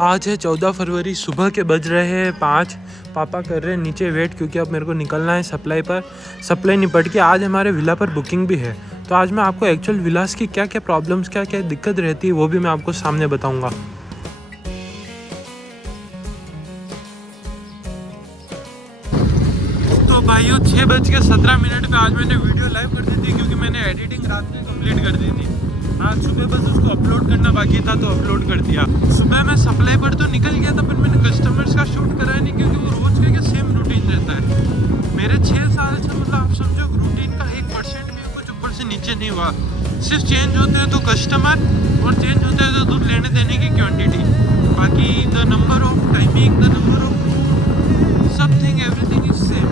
आज है 14 फरवरी, सुबह के बज रहे हैं 5। पापा कर रहे हैं नीचे वेट, क्योंकि अब मेरे को निकलना है सप्लाई पर। सप्लाई निपट के आज हमारे विला पर बुकिंग भी है। तो आज मैं आपको एक्चुअल विलास की क्या क्या प्रॉब्लम्स, क्या क्या दिक्कत रहती है, वो भी मैं आपको सामने बताऊंगा। तो भाइयों 6:17 पे आज मैंने वीडियो लाइव कर दी थी, क्योंकि मैंने एडिटिंग रात में कंप्लीट कर दी थी। आज सुबह बस उसको अपलोड करना बाकी था, तो अपलोड कर दिया। सुबह मैं सप्लाई पर तो निकल गया था, पर मैंने कस्टमर्स का शूट कराया नहीं, क्योंकि वो रोज का सेम रूटीन रहता है। मेरे 6 साल से मतलब आप समझो रूटीन का 1% भी कुछ ऊपर से नीचे नहीं हुआ। सिर्फ चेंज होते हैं तो कस्टमर, और चेंज होता है तो दूध लेने देने की क्वान्टिटी। बाकी the number of timing, the number of something, everything is same.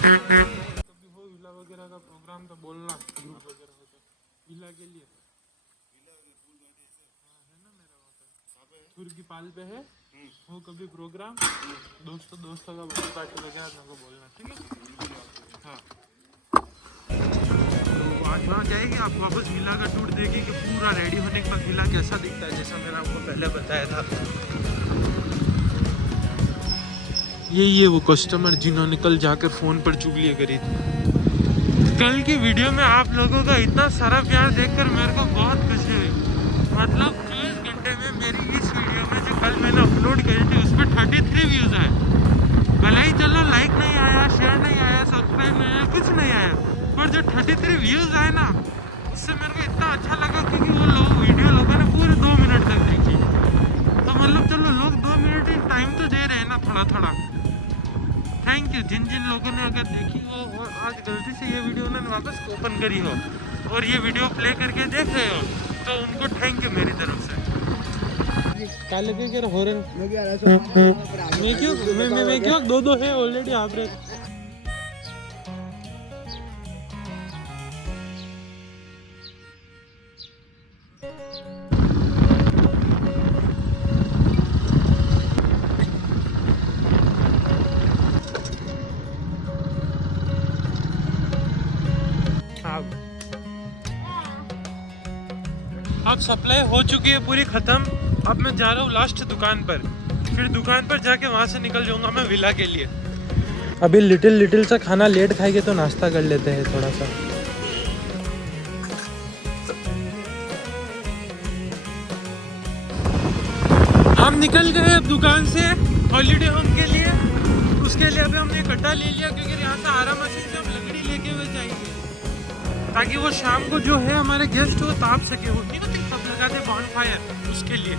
कभी हो विला वगैरह का प्रोग्राम तो बोलना, ग्रुप वगैरह हो तो विला के लिए है ना। मेरा वहाँ पे सूर्य की पाल पे है, हो कभी प्रोग्राम दोस्तों का बर्थडे पार्टी वगैरह तो बोलना, ठीक है। हाँ, तो आज वहाँ जाएंगे, आप वापस विला का टूर देखेंगे। पूरा रेडी होने के बाद विला कैसा दिखता है, जैसा मैंने आपको पहले बताया था। ये वो कस्टमर जिन्होंने कल जाकर फ़ोन पर चुगलियाँ करी थी। कल की वीडियो में आप लोगों का इतना सारा प्यार देखकर मेरे को बहुत खुशी हुई। मतलब 30 घंटे में मेरी इस वीडियो में जो कल मैंने अपलोड करी थी, उस पर 33 व्यूज़ आए। भले ही चलो लाइक नहीं आया, शेयर नहीं आया, सब्सक्राइब नहीं आया, कुछ नहीं आया, पर जो 33 व्यूज़ आए ना, उससे मेरे को इतना अच्छा लगा, क्योंकि वो वीडियो लोगों ने पूरे 2 मिनट तक देखी। तो मतलब चलो लोग 2 मिनट टाइम तो दे रहे हैं ना, थोड़ा। थैंक यू जिन लोगों ने अगर देखी हो और आज गलती से ये वीडियो उन्होंने वापस ओपन करी हो और ये वीडियो प्ले करके देख रहे हो, तो उनको थैंक यू मेरी तरफ से। काले के हो रहे मैं क्यों दो है ऑलरेडी आप रे। अब सप्लाई हो चुकी है पूरी ख़त्म। अब मैं जा रहा हूँ लास्ट दुकान पर, फिर दुकान पर जाके वहाँ से निकल जाऊँगा मैं विला के लिए। अभी लिटिल सा खाना लेट खाएंगे, तो नाश्ता कर लेते हैं थोड़ा सा। हम निकल गए अब दुकान से हॉलीडे होम के लिए। उसके लिए अभी हमने कट्टा ले लिया, क्योंकि यहाँ से आरा मशीन से हम लकड़ी लेके हुए जाएंगे, ताकि वो शाम को जो है हमारे गेस्ट वो ताप सके। वो नहीं होती सब लगाते बॉनफायर, उसके लिए।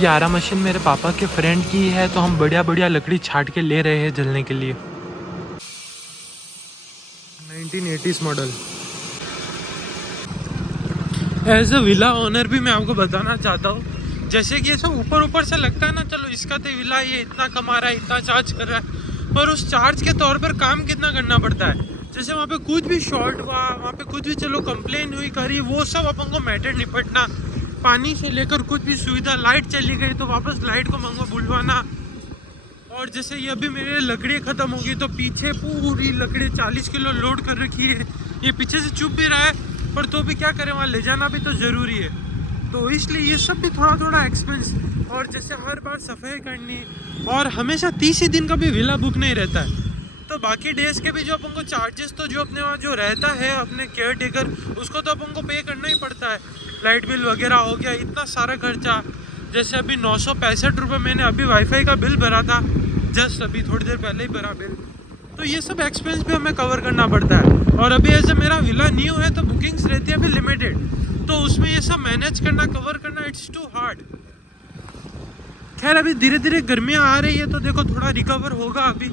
ये आरा मशीन मेरे पापा के फ्रेंड की है, तो हम बढ़िया लकड़ी छाट के ले रहे हैं जलने के लिए। 1980s model. As a villa owner भी मैं आपको बताना चाहता हूँ, जैसे कि ये सब ऊपर से लगता है ना, चलो इसका तो विला ये इतना कमा रहा है, इतना चार्ज कर रहा है, पर उस चार्ज के तौर पर काम कितना करना पड़ता है। जैसे वहाँ पे कुछ भी शॉर्ट हुआ, वहाँ पे कुछ भी चलो कंप्लेन हुई करी, वो सब अपन को मैटर निपटना। पानी से लेकर कुछ भी सुविधा, लाइट चली गई तो वापस लाइट को मंगो बुलवाना। और जैसे ये अभी मेरे लकड़ी ख़त्म हो गई, तो पीछे पूरी लकड़ी 40 किलो लोड कर रखी है। ये पीछे से चुप भी रहा है, पर तो भी क्या करें, वहाँ ले जाना भी तो ज़रूरी है। तो इसलिए ये सब भी थोड़ा एक्सपेंस। और जैसे हर बार सफाई करनी, और हमेशा 30 ही दिन का भी विला बुक नहीं रहता है, तो बाकी डेज के भी जो अपन को चार्जेस, तो जो अपने वहाँ जो रहता है अपने केयर टेकर, उसको तो अपन को पे करना ही पड़ता है। लाइट बिल वगैरह हो गया, इतना सारा खर्चा। जैसे अभी 965 रुपये मैंने अभी वाईफाई का बिल भरा था, जस्ट अभी थोड़ी देर पहले ही भरा बिल। तो ये सब एक्सपेंस भी हमें कवर करना पड़ता है। और अभी ऐसे मेरा विला न्यू है, तो बुकिंग्स रहती है अभी लिमिटेड, तो उसमें ये सब मैनेज करना, कवर करना, इट्स टू हार्ड। खैर अभी धीरे गर्मियाँ आ रही है, तो देखो थोड़ा रिकवर होगा अभी,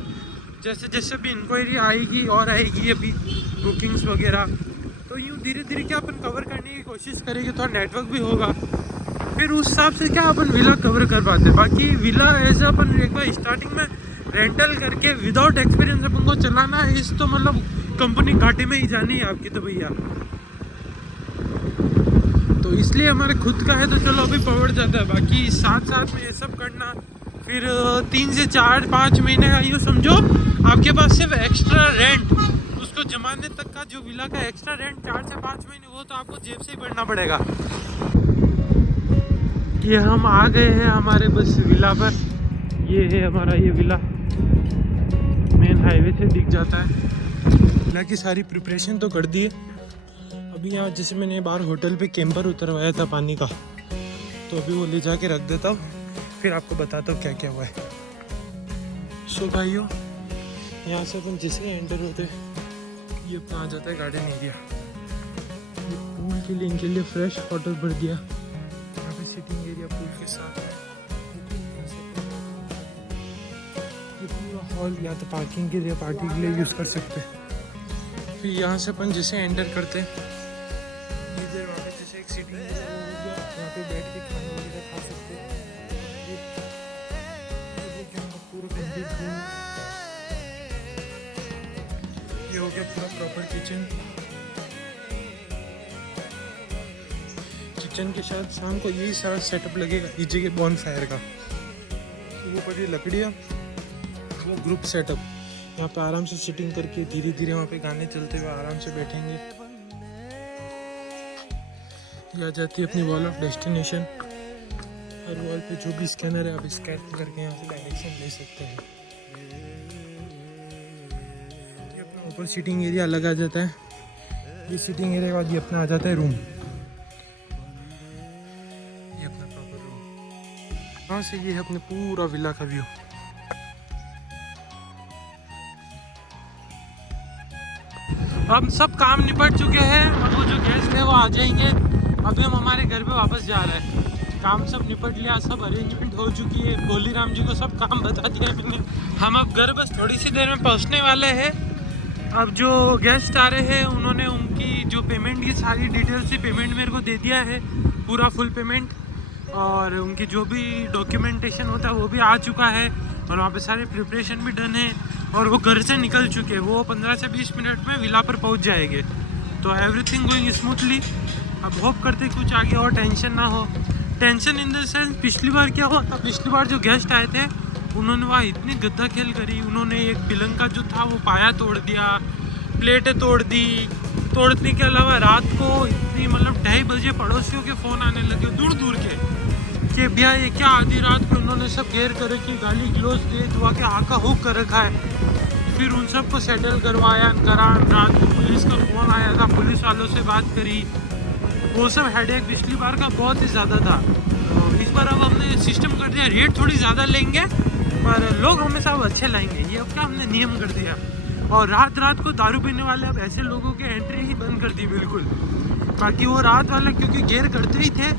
जैसे भी इंक्वायरी आएगी और आएगी अभी बुकिंग्स वगैरह, तो यूँ धीरे क्या अपन कवर करने की कोशिश करेंगे। थोड़ा नेटवर्क भी होगा, फिर उस हिसाब से क्या अपन विला कवर कर पाते। बाकी विला ऐसे अपन एक बार स्टार्टिंग में रेंटल करके विदाउट एक्सपीरियंस अपन को चलाना है, इस तो मतलब कंपनी घाटे में ही जानी है आपकी तो भैया। तो इसलिए हमारे खुद का है तो चलो अभी पकड़ जाता है। बाकी साथ में ये सब करना, फिर 3 से 4-5 महीने का यूँ समझो आपके पास सिर्फ एक्स्ट्रा रेंट, उसको जमाने तक का जो विला का एक्स्ट्रा रेंट 4 से 5 महीने, वो तो आपको जेब से ही भरना पड़ेगा। ये हम आ गए हैं हमारे बस विला पर। ये है हमारा ये विला, मेन हाईवे से दिख जाता है। विला की सारी प्रिपरेशन तो कर दी है। अभी यहाँ जैसे मैंने बाहर होटल पे कैंपर उतरवाया था पानी का, तो अभी वो ले जाके रख देता हूँ, फिर आपको बताता हूँ क्या क्या हुआ है। सो भाइयों, यहाँ से अपन जैसे एंटर होते ये अपना आ जाता है गार्डन एरिया। ये पूल के लिए इनके लिए फ्रेश वाटर भर दिया। यहाँ पे सिटिंग एरिया पूल के साथ है। ये पूरा हॉल या तो पार्किंग के लिए, पार्टी के लिए यूज़ कर सकते हैं। फिर यहाँ से अपन जैसे एंटर करते हैं, इधर वहाँ पे जैसे एक सिटिंग एरिया वहाँ पे बैठ के खाना वगैरह खा सकते हैं। ये हो गया पूरा प्रॉपर किचन। किचन के साथ शाम को यही सारा सेटअप लगेगा इस जगह बॉन फायर का। तो वो पड़ी लकड़ियाँ, वो ग्रुप सेटअप। यहाँ पे आराम से सिटिंग करके धीरे धीरे वहाँ पे गाने चलते हुए आराम से बैठेंगे। ये आ जाती है अपनी wall of destination. Her wall पे जो भी स्कैनर है आप स्कैन करके यहाँ से डायरेक्शन ले सकते हैं। ये अपना ऊपर सीटिंग एरिया अलग आ जाता है। ये सीटिंग एरिया के बाद ये अपना आ जाता है रूम। ये अपना प्रॉपर रूम। यहाँ से ये है अपने पूरा विला का व्यू। अब सब काम निपट चुके हैं। अब वो जो गेस्ट है वो आ जाएंगे। अभी हम हमारे घर पे वापस जा रहे हैं। काम सब निपट लिया, सब अरेंजमेंट हो चुकी है। भोली राम जी को सब काम बता दिया मैंने। हम अब घर बस थोड़ी सी देर में पहुंचने वाले हैं। अब जो गेस्ट आ रहे हैं उन्होंने उनकी जो पेमेंट की सारी डिटेल्स से पेमेंट मेरे को दे दिया है, पूरा फुल पेमेंट। और उनकी जो भी डॉक्यूमेंटेशन होता है वो भी आ चुका है। और वहाँ पे सारे प्रिपरेशन भी डन है। और वो घर से निकल चुके हैं। वो 15 से 20 मिनट में विला पर पहुँच जाएंगे। तो एवरीथिंग गोइंग स्मूथली। अब होप करते कुछ आगे और टेंशन ना हो। टेंशन इन द सेंस, पिछली बार क्या हुआ था, पिछली बार जो गेस्ट आए थे उन्होंने वहाँ इतनी गद्दा खेल करी। उन्होंने एक पिलंग का जो था वो पाया तोड़ दिया, प्लेटें तोड़ दी। तोड़ने के अलावा रात को इतनी मतलब 2:30 बजे पड़ोसियों के फ़ोन आने लगे दूर दूर के कि भैया ये क्या आधी रात को उन्होंने सब घेर कर रखी, गाली गलौज दे दुआ के आका हुक कर रखा है। फिर उन सबको सेटल करवाया करा। रात को पुलिस का फ़ोन आया था, पुलिस वालों से बात करी। वो सब हेडेक पिछली बार का बहुत ही ज़्यादा था। तो इस बार अब हमने सिस्टम कर दिया, रेट थोड़ी ज़्यादा लेंगे पर लोग हमेशा अब अच्छे लाएंगे। ये अब क्या हमने नियम कर दिया। और रात रात को दारू पीने वाले अब ऐसे लोगों की एंट्री ही बंद कर दी बिल्कुल। बाकी वो रात वाले क्योंकि घेर करते ही थे,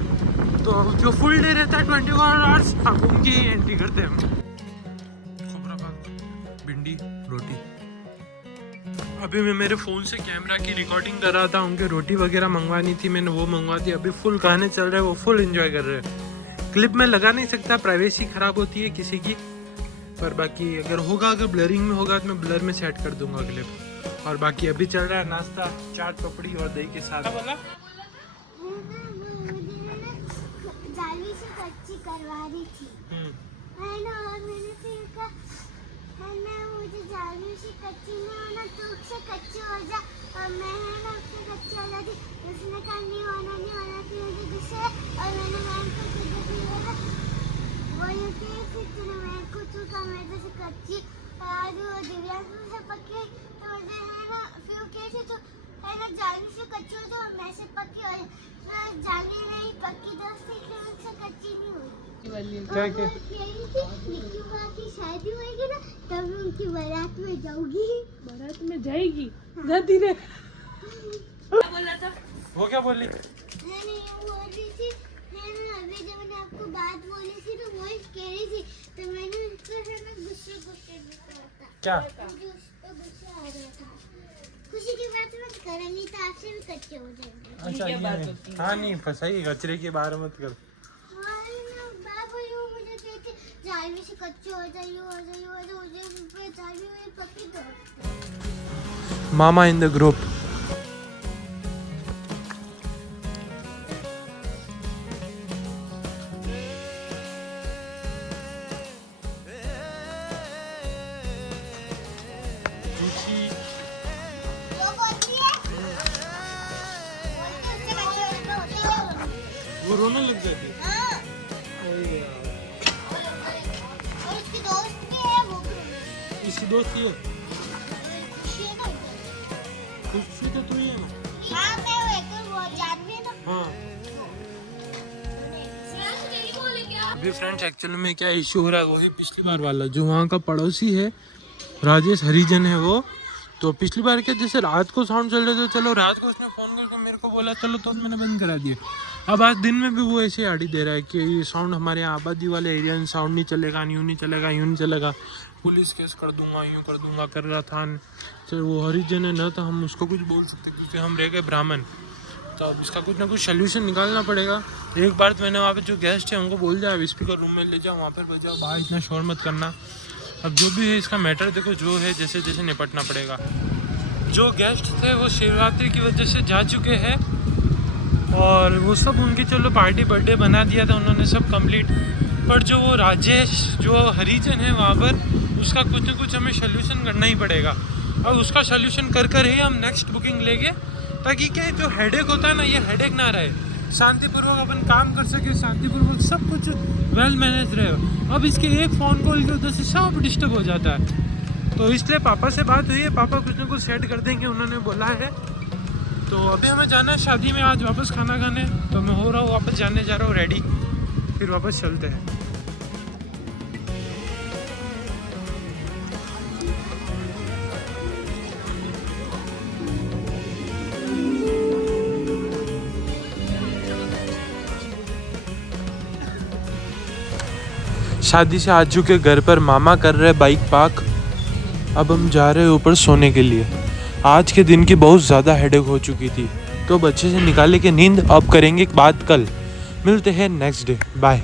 तो जो फुल डे रहता है 24 आवर्स, अब उनकी ही एंट्री करते हैं हम। भिंडी रोटी। अभी मैं मेरे फ़ोन से कैमरा की रिकॉर्डिंग कर रहा था। उनके रोटी वगैरह मंगवानी थी, मैंने वो मंगवा दी। अभी फुल गाने चल रहे हैं, वो फुल एंजॉय कर रहे हैं। क्लिप में लगा नहीं सकता, प्राइवेसी ख़राब होती है किसी की। पर बाकी अगर होगा, अगर ब्लरिंग में होगा तो मैं ब्लर में सेट कर दूंगा क्लिप। और बाकी अभी चल रहा है नाश्ता, चाट पपड़ी और दही के साथ। बोला जाली से कच्ची करवा रही थी है ना, और मैंने फिर कहा है ना मुझे जाली से कच्ची नहीं होना, तू से कच्ची हो जा। और मैं है ना उससे कच्ची हो जाती। उसने कहा नहीं होना फिर मुझे गुस्से। और मैंने मैम को बोला वो ये फिर तूने मैम को तू कहा मैं जैसे कच्ची आज वो दिव्यांश से पक्की। तो मुझे है ना फिर कैसे तो है ना जाली से कच्ची हो जाओ, मैं से पक्की हो जाली नहीं पक्की दोस्ती से कच्ची नहीं हुई। क्या क्या की शादी होगी ना तब मैं उनकी बारात में जाऊंगी। बारात में जाएगी? जा धीरे। क्या बोला था? वो क्या बोली? मैंने ये बोल रही थी है ना, अभी जब मैंने आपको बात बोली थी तो वो कह रही थी, तो मैंने उसको है ना गुस्से में कहा था। क्या? मुझे उस पर गुस्सा आ रहा था। खुशी की बात मत कर, नहीं तो आपसे भी कच्चे हो जाएंगे। अच्छा ये नहीं, हाँ नहीं फंसाई, कचरे की बात मत कर। मुझे कहते जाली से कच्चे हो जाइए मुझे जाली में पक्की दो। मामा इन द ग्रुप। रोने लग जाती है। हाँ, अरे यार, और उसकी दोस्त भी है, वो भी इसकी दोस्त ये खुशी है ना। खुशी तो तू ही है ना। हाँ, मैं वो एक वो जानवी है ना। हाँ अभी फ्रेंड्स एक्चुअली में क्या इशू हो रहा है वही पिछली बार वाला, जो वहाँ का पड़ोसी है राजेश हरिजन है वो, तो पिछली बार क्या जैसे रात को साउंड चल रहे थे, चलो रात को उसने फ़ोन करके मेरे को बोला चलो, तो मैंने बंद करा दिया। अब आज दिन में भी वो ऐसे आड़ी दे रहा है कि ये साउंड हमारे यहाँ आबादी वाले एरिया में साउंड नहीं चलेगा, यूँ नहीं चलेगा, यूँ नहीं चलेगा, पुलिस केस कर दूंगा, यूँ कर दूंगा कर रहा था। चलो वो हरिजन है ना, तो हम उसको कुछ बोल सकते क्योंकि हम रह गए ब्राह्मण, तो अब इसका कुछ ना कुछ सोल्यूशन निकालना पड़ेगा। एक बार तो मैंने वहाँ पे जो गेस्ट है उनको बोल दिया स्पीकर रूम में ले जाओ, वहाँ पर बजाओ, बाहर इतना शोर मत करना। अब जो भी है इसका मैटर देखो, जो है जैसे जैसे निपटना पड़ेगा। जो गेस्ट थे वो शिवरात्रि की वजह से जा चुके हैं और वो सब उनकी चलो पार्टी बर्थडे बना दिया था उन्होंने सब कंप्लीट, पर जो वो राजेश जो हरिजन है वहाँ पर, उसका कुछ ना कुछ हमें सोल्यूशन करना ही पड़ेगा। और उसका सोल्यूशन कर कर ही हम नेक्स्ट बुकिंग लेंगे, ताकि क्या जो हेडेक होता है ना, ये हेडेक ना रहे, शांतिपूर्वक अपन काम कर सके, शांतिपूर्वक सब कुछ वेल मैनेज रहे। अब इसके एक फ़ोन कॉल की वजह से सब डिस्टर्ब हो जाता है, तो इसलिए पापा से बात हुई है, पापा कुछ ना कुछ सेट कर देंगे उन्होंने बोला है। तो अभी हमें जाना है शादी में आज वापस खाना खाने, तो मैं हो रहा हूँ वापस जाने जा रहा हूँ रेडी, फिर वापस चलते हैं। शादी से आ चुके घर पर मामा कर रहे बाइक पार्क, अब हम जा रहे हैं ऊपर सोने के लिए। आज के दिन की बहुत ज़्यादा हेडेक हो चुकी थी, तो बच्चे से निकाले के नींद अब करेंगे बात कल। मिलते हैं नेक्स्ट डे, बाय।